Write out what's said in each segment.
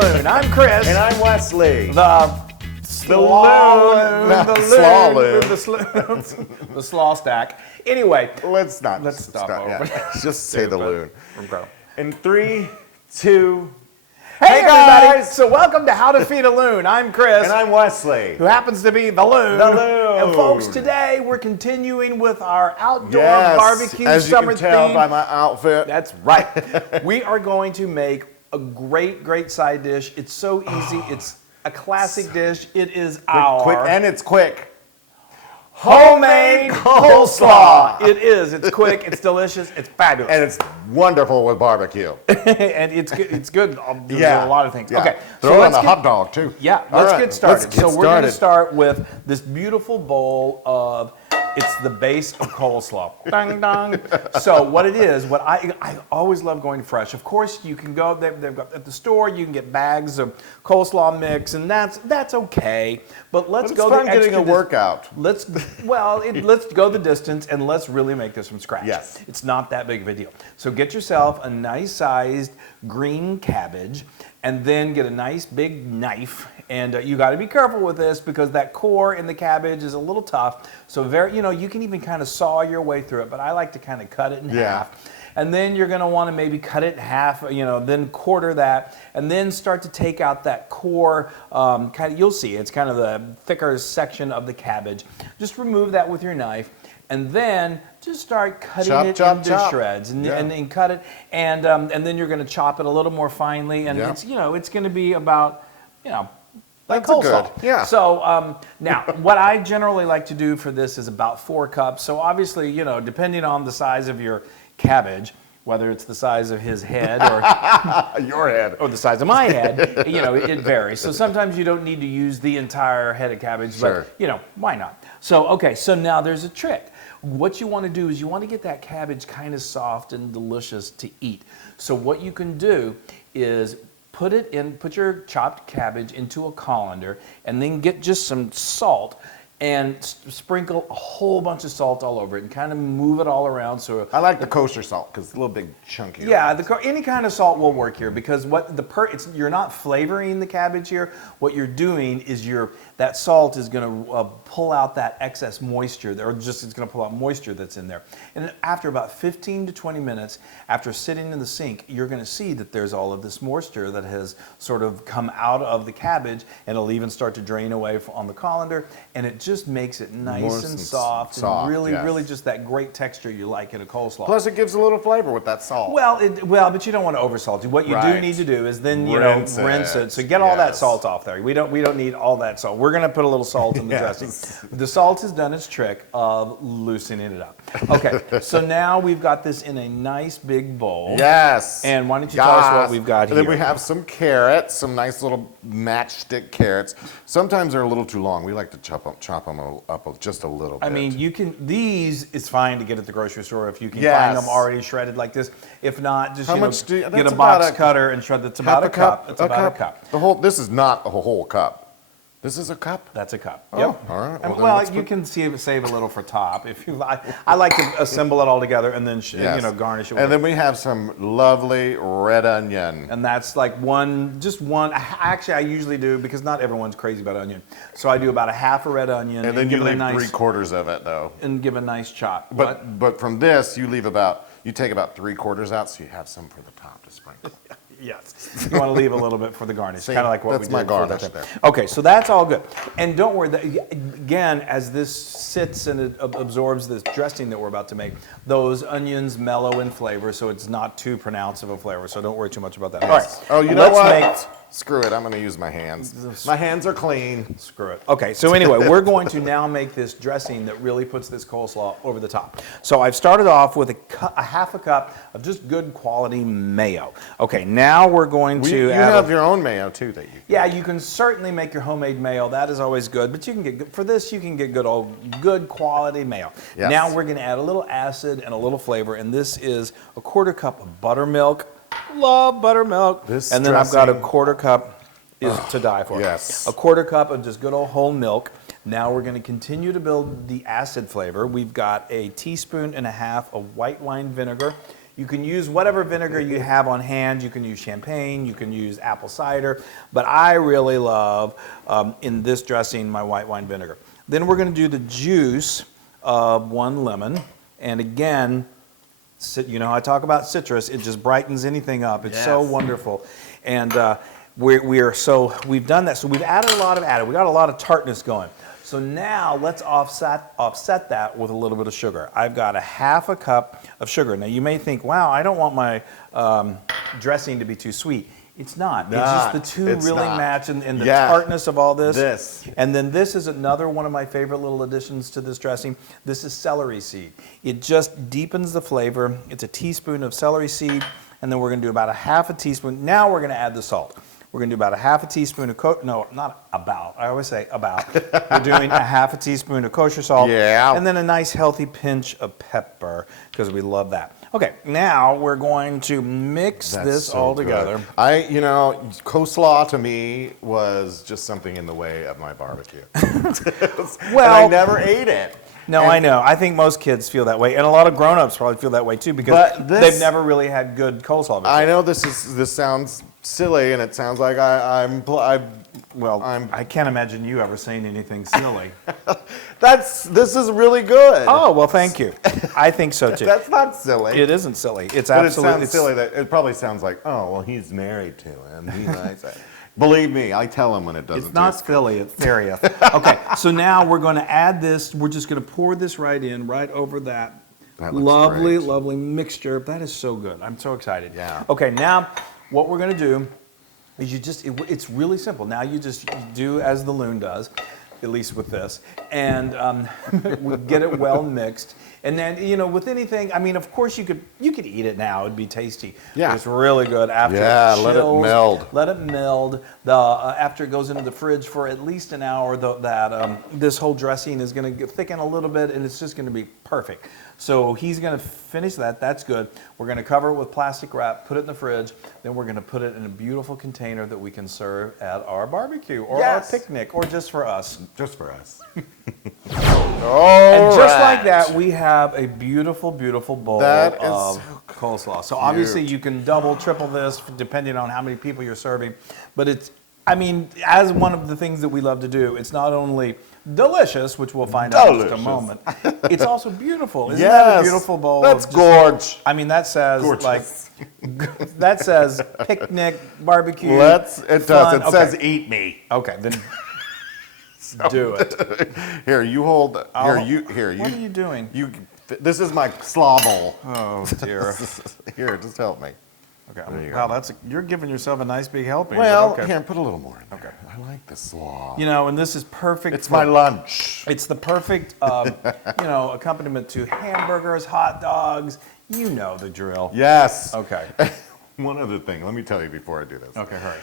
Loon. I'm Chris. And I'm Wesley. The slaw loon. The slaw stack. Anyway, let's stop over. Yeah. Just say the loon. Okay. In 3, 2. Hey everybody! So welcome to How to Feed a Loon. I'm Chris. And I'm Wesley. Who happens to be the Loon. The Loon. And folks, today we're continuing with our outdoor barbecue as summer you can tell theme. by my outfit. That's right. We are going to make a great side dish. It's so easy. It's a classic dish. It is It's quick. Homemade coleslaw. It is. It's quick. It's delicious. It's fabulous. And it's wonderful with barbecue. And it's good. It's good. With a lot of things. Yeah. Okay. Throw it on the hot dog too. Yeah. Let's get started. We're going to start with this beautiful bowl of. It's the base of coleslaw. Dang, dang. So what it is, what I always love going fresh. Of course, you can go. They've got at the store. You can get bags of coleslaw mix, and that's okay. But let's go. It's fun getting a workout. Let's go the distance and let's really make this from scratch. Yes. It's not that big of a deal. So get yourself a nice sized green cabbage, and then get a nice big knife. And you got to be careful with this because that core in the cabbage is a little tough. So you can even kind of saw your way through it, but I like to kind of cut it in half. And then you're going to want to maybe cut it in half, then quarter that, and then start to take out that core. You'll see it's kind of the thicker section of the cabbage. Just remove that with your knife. And then just start cutting it into shreds and cut it. And then you're going to chop it a little more finely. And it's going to be about, like coleslaw. Good. Yeah. So now, what I generally like to do for this is about 4 cups. So obviously, depending on the size of your cabbage, whether it's the size of his head or your head or the size of my head, it varies. So sometimes you don't need to use the entire head of cabbage, sure. But why not? So so now there's a trick. What you want to do is you want to get that cabbage kind of soft and delicious to eat. So what you can do is put your chopped cabbage into a colander, and then get just some salt and sprinkle a whole bunch of salt all over it and kind of move it all around. So I like the kosher salt because it's a little big chunky. Yeah, any kind of salt will work here because you're not flavoring the cabbage here. What you're doing is that salt is going to pull out that excess moisture, it's going to pull out moisture that's in there. And after about 15 to 20 minutes, after sitting in the sink, you're going to see that there's all of this moisture that has sort of come out of the cabbage, and it'll even start to drain away on the colander, and it just makes it nice and soft and really just that great texture you like in a coleslaw. Plus, it gives a little flavor with that salt. Well, but you don't want to oversalt it. What you do need to do is then rinse it. So get all that salt off there. We don't need all that salt. We're going to put a little salt in the dressing. The salt has done its trick of loosening it up. Okay, so now we've got this in a nice big bowl. Yes. And why don't you tell us what we've got here? And then we have some carrots, some nice little matchstick carrots. Sometimes they're a little too long. We like to chop them up just a little bit. I mean, it's fine to get at the grocery store if you can find them already shredded like this. If not, just get a box cutter and shred. It's about a cup. It's about a cup. This is not a whole cup. This is a cup? That's a cup. Oh, yep. All right. Well, you can save a little for top if you like. I like to assemble it all together and then garnish it with And then we have some lovely red onion. And that's like just one. Actually, I usually do because not everyone's crazy about onion. So I do about a half a red onion. And then you leave 3/4 of it though. And give a nice chop. But from this, you take about 3/4 out, so you have some for the top to sprinkle. Yes, you want to leave a little bit for the garnish, kind of like what we did. That's my garnish there. Okay, so that's all good. And don't worry, again, as this sits and it absorbs this dressing that we're about to make, those onions mellow in flavor, so it's not too pronounced of a flavor, so don't worry too much about that. All right. Oh, you know what? Screw it, I'm going to use my hands. My hands are clean. Screw it. Okay, so anyway, we're going to now make this dressing that really puts this coleslaw over the top. So I've started off with a half a cup of just good quality mayo. Okay, now we're going to You have your own mayo too that you can. Yeah, you can certainly make your homemade mayo. That is always good, but you can get good quality mayo. Yes. Now we're going to add a little acid and a little flavor, and this is a 1/4 cup of buttermilk. Love buttermilk. And then I've got a 1/4 cup to die for. Yes. A 1/4 cup of just good old whole milk. Now we're going to continue to build the acid flavor. We've got a 1.5 teaspoons of white wine vinegar. You can use whatever vinegar you have on hand. You can use champagne, you can use apple cider, but I really love, in this dressing, my white wine vinegar. Then we're going to do the juice of 1 lemon, and again, you know, I talk about citrus, it just brightens anything up. It's so wonderful. And we've done that. So we've added a lot of added. We got a lot of tartness going. So now let's offset that with a little bit of sugar. I've got a 1/2 cup of sugar. Now you may think, wow, I don't want my dressing to be too sweet. It's not. It's just the two really match in the tartness of all this. And then this is another one of my favorite little additions to this dressing. This is celery seed. It just deepens the flavor. It's a teaspoon of celery seed, and then we're going to do about a 1/2 teaspoon. Now we're going to add the salt. We're going to do about a 1/2 teaspoon of no, not about. I always say about. We're doing a 1/2 teaspoon of kosher salt. Yeah. And then a nice healthy pinch of pepper, because we love that. Okay, now we're going to mix this all together. You know, coleslaw to me was just something in the way of my barbecue. Well, and I never ate it. No, I know. I think most kids feel that way, and a lot of grown-ups probably feel that way too, because they've never really had good coleslaw before. I know this sounds silly, and it sounds like I can't imagine you ever saying anything silly. This is really good. Oh, well, thank you. I think so too. That's not silly. It isn't silly. It's but absolutely. It sounds silly. That it probably sounds like, oh, well, he's married to him. He likes it. Believe me, I tell him when it doesn't. It's not silly. It's serious. Okay, so now we're going to add this. We're just going to pour this right in, right over that lovely, lovely mixture. That is so good. I'm so excited. Yeah. Okay, now what we're going to do is it's really simple. Now you just do as the Loon does, at least with this, and we get it well mixed. And then, you know, with anything, I mean, of course you could eat it now. It'd be tasty. Yeah. But it's really good after it chills. Let it meld. Let it meld. After it goes into the fridge for at least an hour, this whole dressing is going to thicken a little bit, and it's just going to be perfect. So he's going to finish that. That's good. We're going to cover it with plastic wrap, put it in the fridge. Then we're going to put it in a beautiful container that we can serve at our barbecue or our picnic or just for us. Just for us. And just like that, we have a beautiful, beautiful bowl of coleslaw. So obviously you can double, triple this depending on how many people you're serving. But it's, I mean, as one of the things that we love to do, it's not only delicious, which we'll find out in just a moment, it's also beautiful. Isn't that a beautiful bowl? That's gorge. I mean, that says that says picnic, barbecue. It fun. does. It says eat me. Okay, then do it. Here, you hold. What are you doing? This is my slaw bowl. Oh dear. Here, just help me. Okay. Wow, you're giving yourself a nice big helping. Well, here, put a little more in there. Okay. I like the slaw. You know, and this is perfect. It's my lunch. It's the perfect, accompaniment to hamburgers, hot dogs. You know the drill. Yes. Okay. One other thing. Let me tell you before I do this. Okay, hurry.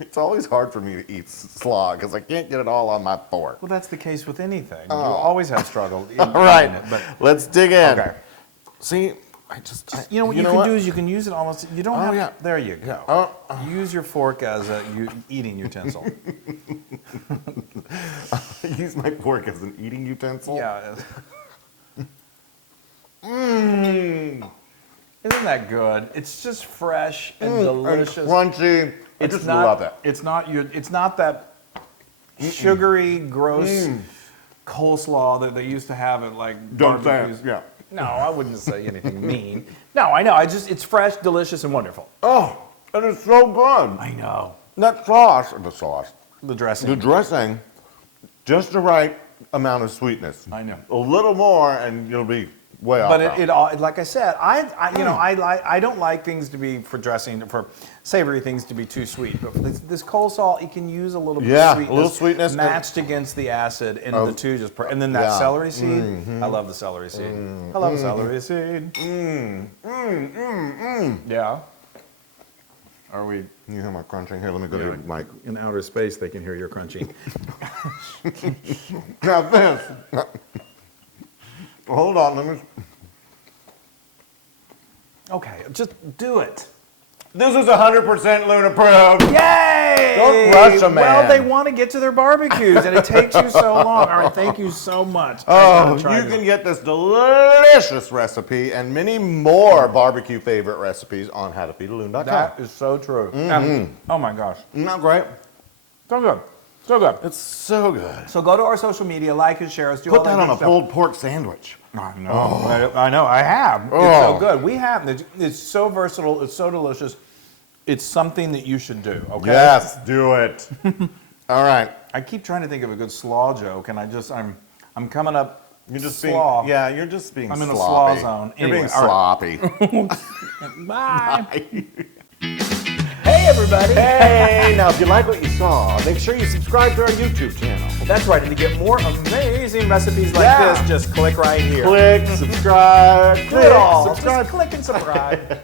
It's always hard for me to eat slaw because I can't get it all on my fork. Well, that's the case with anything. You always have struggle. All right. But let's dig in. Okay. See, you know what you can do is you can use it almost. You don't have. Yeah. There you go. Use your fork as a eating utensil. Use my fork as an eating utensil. Yeah. Isn't that good? It's just fresh and delicious. And crunchy. I just love it. It's not that sugary, gross coleslaw that they used to have at like barbecues. Yeah. No, I wouldn't say anything mean. No, I know. It's fresh, delicious, and wonderful. Oh, and it's so good. I know. That The dressing. the dressing, just the right amount of sweetness. I know. A little more, and you'll be way off. But like I said, I don't like things to be for dressing, for savory things to be too sweet. But for this coleslaw, you can use a little bit of sweetness. A little sweetness matched against the acid, and the two just. And then that celery seed. I love the celery seed. I love celery seed. Yeah. Are we? You hear my crunching? Here, let me go to your mic. In outer space, they can hear your crunching. Now this. Hold on, let me. Okay, just do it. This is 100% Loon approved. Yay! Don't rush a man. Well, they want to get to their barbecues, and it takes you so long. All right, thank you so much. Oh, you can get this delicious recipe and many more barbecue favorite recipes on howtofeedaloon.com. That is so true. And, oh my gosh, Isn't that great? so good, so good. It's so good. So go to our social media, like and share us. Do Put all that good on a stuff. pulled pork sandwich. I know. I know. I have. It's Oh. so good. We have. It's so versatile. It's so delicious. It's something that you should do. Okay. Yes, do it. All right. I keep trying to think of a good slaw joke, and I'm coming up. You're just slaw. you're just being I'm in a sloppy. slaw zone. You're Anyway, being all right. sloppy. Bye. Hey everybody. Hey, now if you like what you saw, make sure you subscribe to our YouTube channel. That's right. And to get more amazing recipes like Yeah. this, just click right here. Click, subscribe, Do it all. subscribe. Just click and subscribe.